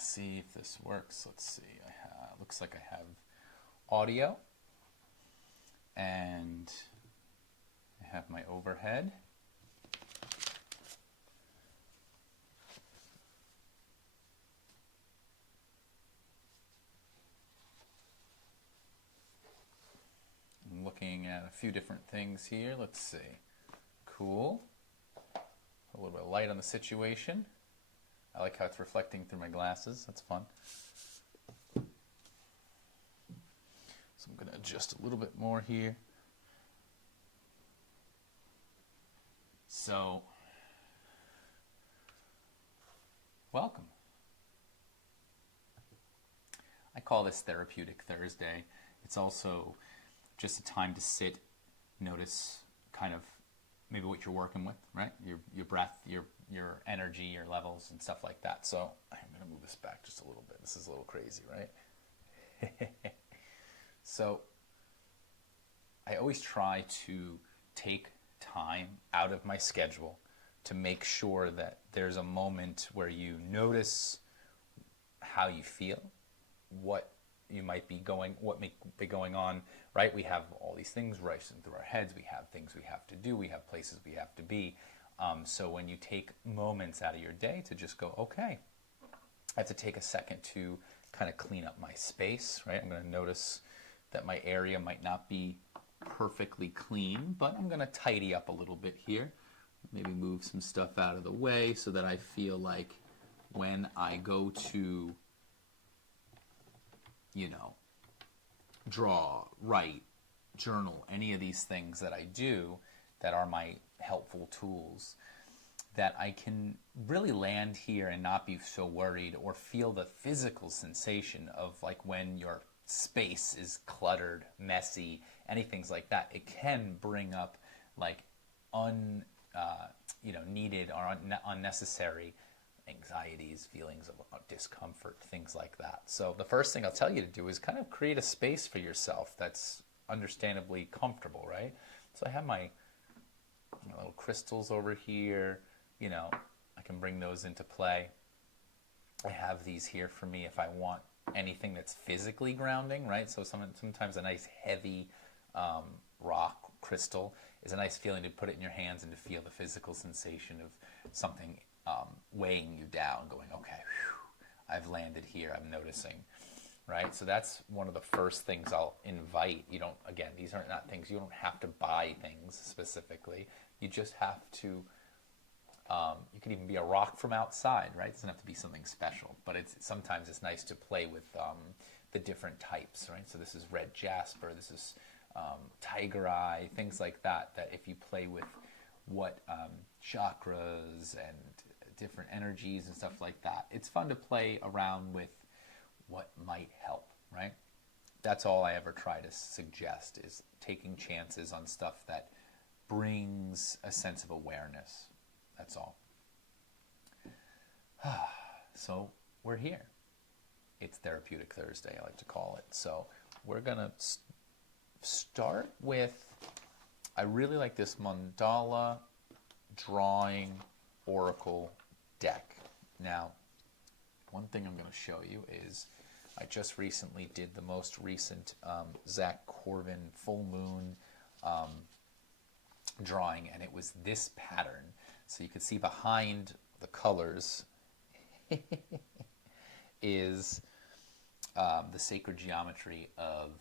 to see if this works. Let's see. Looks like I have audio, and I have my overhead. I'm looking at a few different things here. Let's see. Cool. A little bit of light on the situation. I like how it's reflecting through my glasses. That's fun. So I'm going to adjust a little bit more here. So, welcome. I call this Therapeutic Thursday. It's also just a time to sit, notice kind of maybe what you're working with, right? Your breath, your energy, your levels, and stuff like that. So I'm going to move this back just a little bit. This is a little crazy, right? So I always try to take time out of my schedule to make sure that there's a moment where you notice how you feel, what may be going on, right? We have all these things racing through our heads. We have things we have to do. We have places we have to be. So when you take moments out of your day to just go, okay, I have to take a second to kind of clean up my space, right? I'm going to notice that my area might not be perfectly clean, but I'm going to tidy up a little bit here. Maybe move some stuff out of the way so that I feel like when I go to, draw, write, journal, any of these things that I do that are my helpful tools, that I can really land here and not be so worried or feel the physical sensation of like when your space is cluttered, messy, anything like that. It can bring up like needed or unnecessary anxieties, feelings of discomfort, things like that. So the first thing I'll tell you to do is kind of create a space for yourself that's understandably comfortable, right? So I have my little crystals over here, I can bring those into play. I have these here for me if I want anything that's physically grounding, right? So sometimes a nice heavy rock crystal is a nice feeling to put it in your hands and to feel the physical sensation of something weighing you down, going, okay, whew, I've landed here, I'm noticing, right? So that's one of the first things I'll invite. These are not things, you don't have to buy things specifically. You just have to, you could even be a rock from outside, right? It doesn't have to be something special, but sometimes it's nice to play with the different types, right? So this is red jasper, this is tiger eye, things like that, that if you play with what chakras and different energies and stuff like that, it's fun to play around with what might help, right? That's all I ever try to suggest, is taking chances on stuff that brings a sense of awareness. That's all. So we're here. It's Therapeutic Thursday, I like to call it. So we're going to start with, I really like this mandala drawing oracle deck. Now, one thing I'm going to show you is I just recently did the most recent Zach Corvin full moon drawing, and it was this pattern. So you can see behind the colors is the sacred geometry of,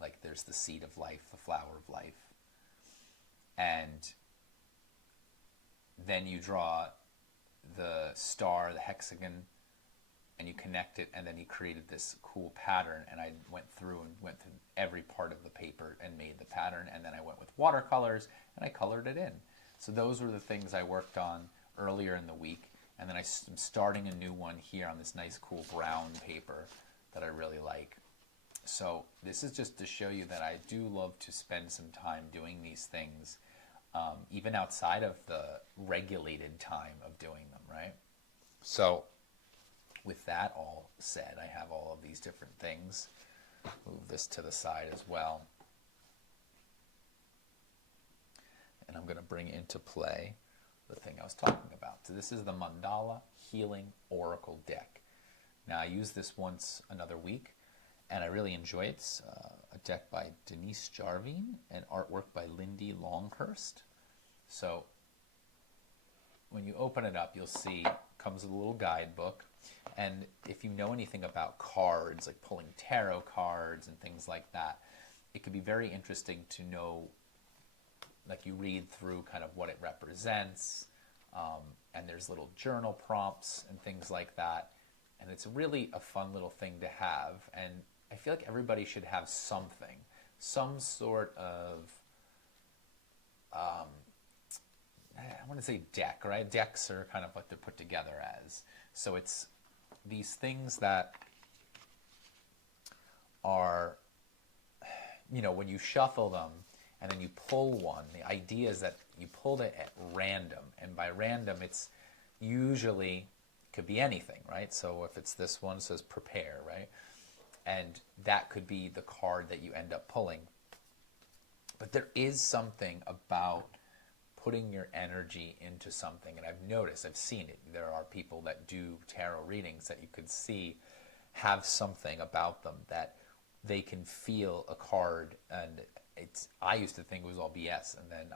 like, there's the seed of life, the flower of life, and then you draw the star, the hexagon, and you connect it, and then he created this cool pattern, and I went through every part of the paper and made the pattern, and then I went with watercolors and I colored it in. So those were the things I worked on earlier in the week, and then I'm starting a new one here on this nice cool brown paper that I really like. So this is just to show you that I do love to spend some time doing these things, even outside of the regulated time of doing them, right? So with that all said, I have all of these different things. Move this to the side as well. And I'm going to bring into play the thing I was talking about. So this is the Mandala Healing Oracle deck. Now, I use this once another week, and I really enjoy it. It's a deck by Denise Jarvine and artwork by Lindy Longhurst. So when you open it up, you'll see it comes with a little guidebook. And if you know anything about cards, like pulling tarot cards and things like that, it could be very interesting to know, like you read through kind of what it represents, and there's little journal prompts and things like that. And it's really a fun little thing to have. And I feel like everybody should have something, some sort of, I want to say deck, right? Decks are kind of what they're put together as. So it's these things that are, when you shuffle them and then you pull one, the idea is that you pulled it at random. And by random, it's usually, could be anything, right? So if it's this one, it says prepare, right? And that could be the card that you end up pulling. But there is something about putting your energy into something, and I've noticed, I've seen it. There are people that do tarot readings that you could see have something about them that they can feel a card, and I used to think it was all BS, and then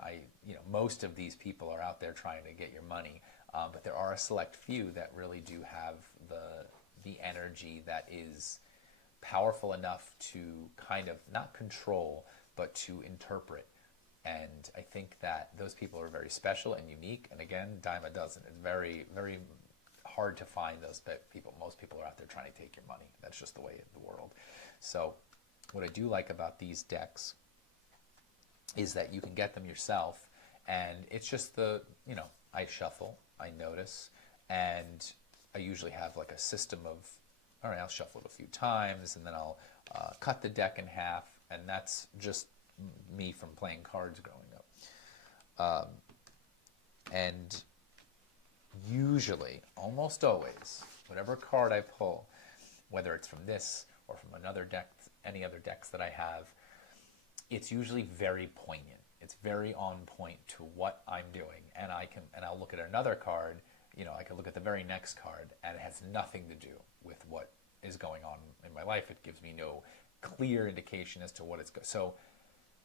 most of these people are out there trying to get your money, but there are a select few that really do have the energy that is powerful enough to kind of not control, but to interpret. And I think that those people are very special and unique. And again, dime a dozen. It's very, very hard to find those people. Most people are out there trying to take your money. That's just the way of the world. So what I do like about these decks is that you can get them yourself. And it's just I shuffle, I notice, and I usually have like a system of, all right, I'll shuffle it a few times, and then I'll cut the deck in half. And that's just me from playing cards growing up. And usually, almost always, whatever card I pull, whether it's from this or from another deck, any other decks that I have, it's usually very poignant. It's very on point to what I'm doing. And I'll look at another card, I can look at the very next card, and it has nothing to do with what is going on in my life. It gives me no clear indication as to what it's so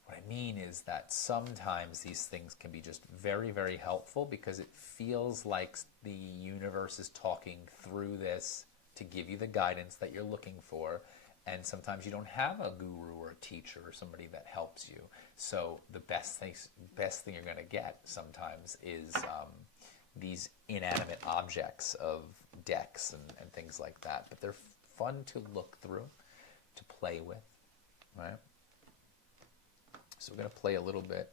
what I mean is that sometimes these things can be just very, very helpful because it feels like the universe is talking through this to give you the guidance that you're looking for. And sometimes you don't have a guru or a teacher or somebody that helps you. So the best thing you're going to get sometimes is these inanimate objects of decks and things like that. But they're fun to look through, to play with, right? So we're going to play a little bit.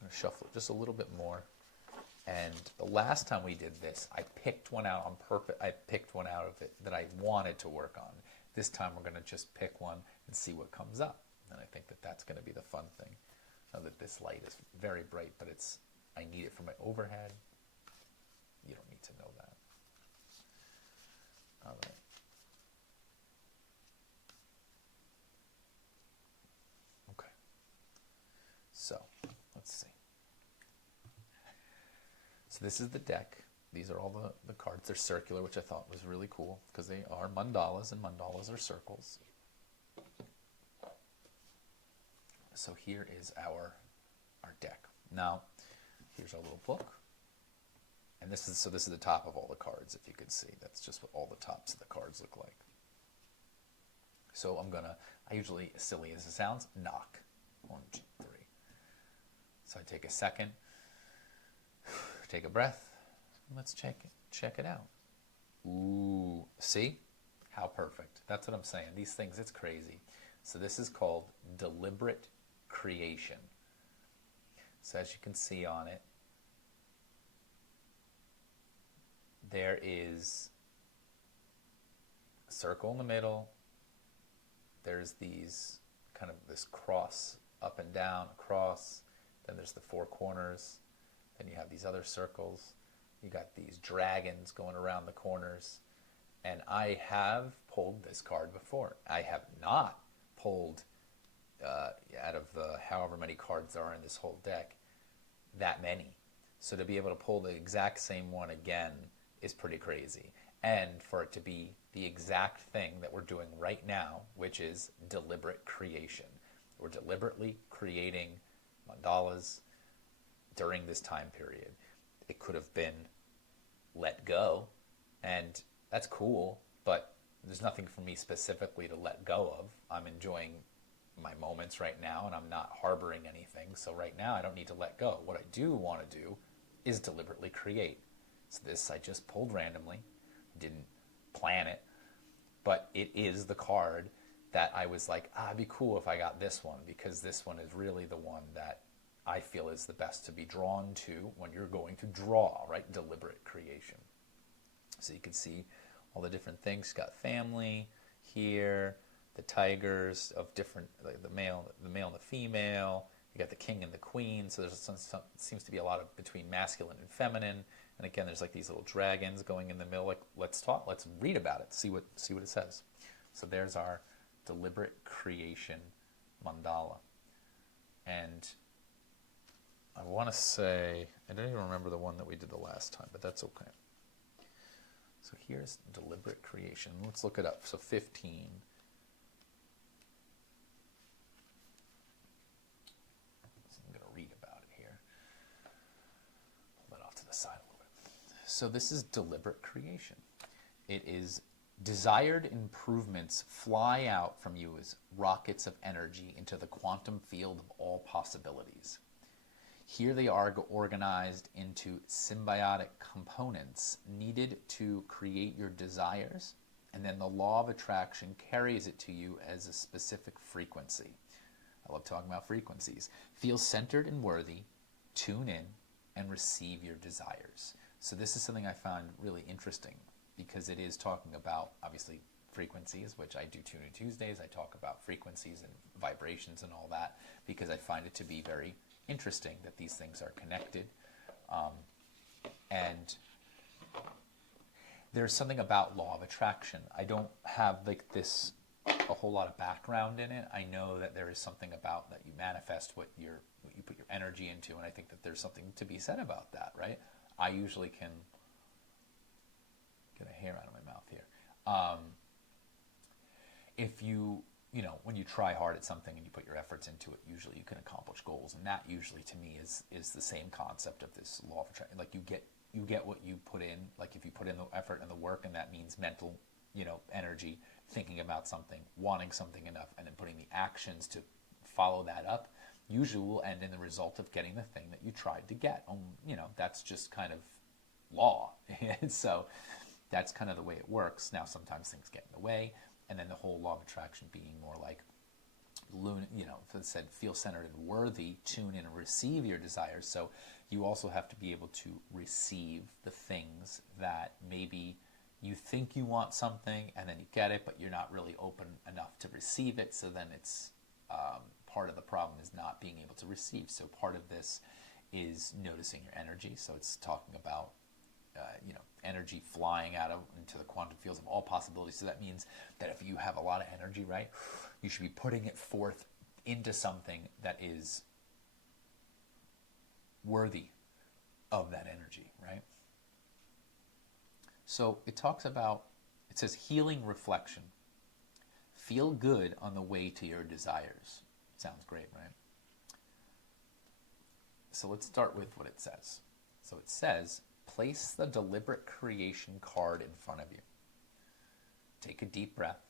I'm going to shuffle it just a little bit more. And the last time we did this, I picked one out on purpose. I picked one out of it that I wanted to work on. This time we're going to just pick one and see what comes up. And I think that that's going to be the fun thing. I know that this light is very bright, but I need it for my overhead. You don't need to know that. All right. Okay. So, let's see. So this is the deck. These are all the cards. They're circular, which I thought was really cool because they are mandalas, and mandalas are circles. So here is our deck. Now, here's our little book. And this is the top of all the cards, if you could see. That's just what all the tops of the cards look like. So I usually, as silly as it sounds, knock. 1, 2, 3. So I take a second, take a breath. Let's check it out. Ooh, see? How perfect. That's what I'm saying. These things, it's crazy. So this is called deliberate creation. So as you can see on it, there is a circle in the middle. There's these kind of this cross up and down, across. Then there's the 4 corners. Then you have these other circles. You got these dragons going around the corners. And I have pulled this card before. I have not pulled, out of the however many cards there are in this whole deck, that many. So to be able to pull the exact same one again is pretty crazy. and for it to be the exact thing that we're doing right now, which is deliberate creation. We're deliberately creating mandalas during this time period. It could have been let go, and that's cool, but there's nothing for me specifically to let go of. I'm enjoying my moments right now, and I'm not harboring anything. So right now, I don't need to let go. What I do want to do is deliberately create. So this I just pulled randomly, didn't plan it, but it is the card that I was like, it'd be cool if I got this one, because this one is really the one that I feel is the best to be drawn to when you're going to draw, right? Deliberate creation. So you can see all the different things. Got family here, the tigers of different, like the male and the female. You got the king and the queen. So there's seems to be a lot of between masculine and feminine. And again, there's like these little dragons going in the middle. Like, let's read about it. See what it says. So there's our deliberate creation mandala. And I want to say, I don't even remember the one that we did the last time, but that's okay. So here's deliberate creation. Let's look it up. So 15. So I'm going to read about it here. Hold that off to the side a little bit. So this is deliberate creation. It is desired improvements fly out from you as rockets of energy into the quantum field of all possibilities. Here they are organized into symbiotic components needed to create your desires, and then the law of attraction carries it to you as a specific frequency. I love talking about frequencies. Feel centered and worthy, tune in, and receive your desires. So this is something I found really interesting, because it is talking about, obviously, frequencies, which I do Tune In Tuesdays. I talk about frequencies and vibrations and all that, because I find it to be very interesting that these things are connected. And there's something about law of attraction. I don't have like this a whole lot of background in it. I know that there is something about that you manifest what you put your energy into, and I think that there's something to be said about that, right? I usually can get a hair out of my mouth here. If when you try hard at something and you put your efforts into it, usually you can accomplish goals, and that usually to me is the same concept of this law of attraction. Like you get what you put in. Like if you put in the effort and the work, and that means mental, energy, thinking about something, wanting something enough, and then putting the actions to follow that up, usually will end in the result of getting the thing that you tried to get. That's just kind of law. So that's kind of the way it works. Now, sometimes things get in the way, and then the whole law of attraction being more like, if it said feel centered and worthy, tune in and receive your desires. So you also have to be able to receive the things that maybe you think you want something, and then you get it, but you're not really open enough to receive it. So then it's part of the problem is not being able to receive. So part of this is noticing your energy. So it's talking about energy flying into the quantum fields of all possibilities. So that means that if you have a lot of energy, right, you should be putting it forth into something that is worthy of that energy, right? So it says healing reflection. Feel good on the way to your desires. Sounds great, right? So let's start with what it says. So it says, place the deliberate creation card in front of you. Take a deep breath.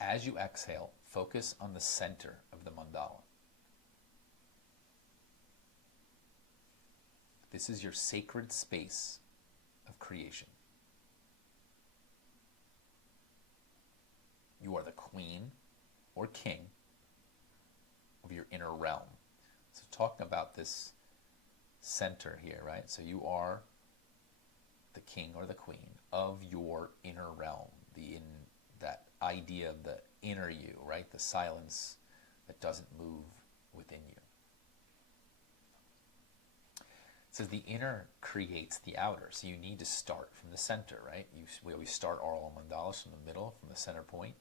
As you exhale, focus on the center of the mandala. This is your sacred space of creation. You are the queen or king of your inner realm. So talking about this center here, right? So you are the king or the queen of your inner realm, that idea of the inner you, right? The silence that doesn't move within you. It says the inner creates the outer, so you need to start from the center, right? We always start all mandalas from the middle, from the center point.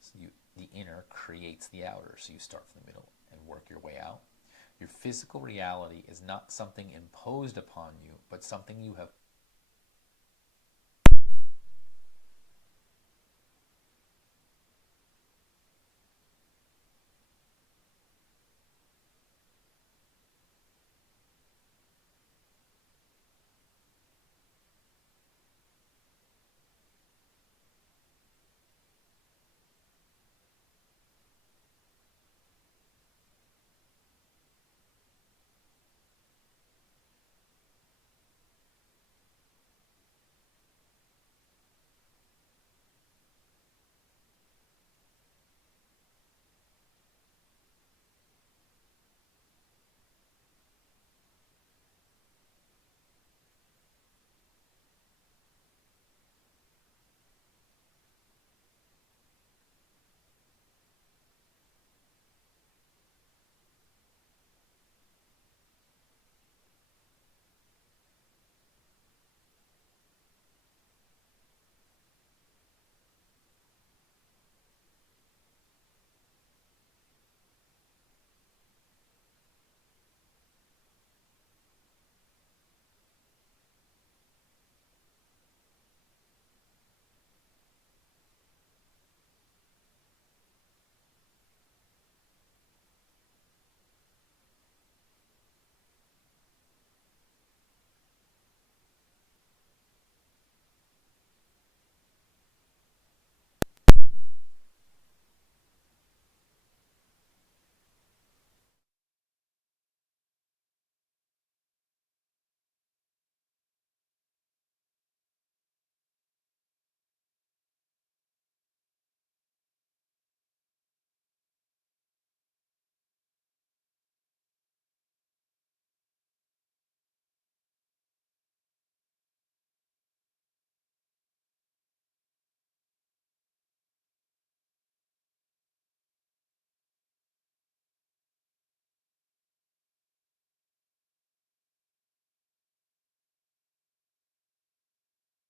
So the inner creates the outer, so you start from the middle and work your way out. Your physical reality is not something imposed upon you, but something you have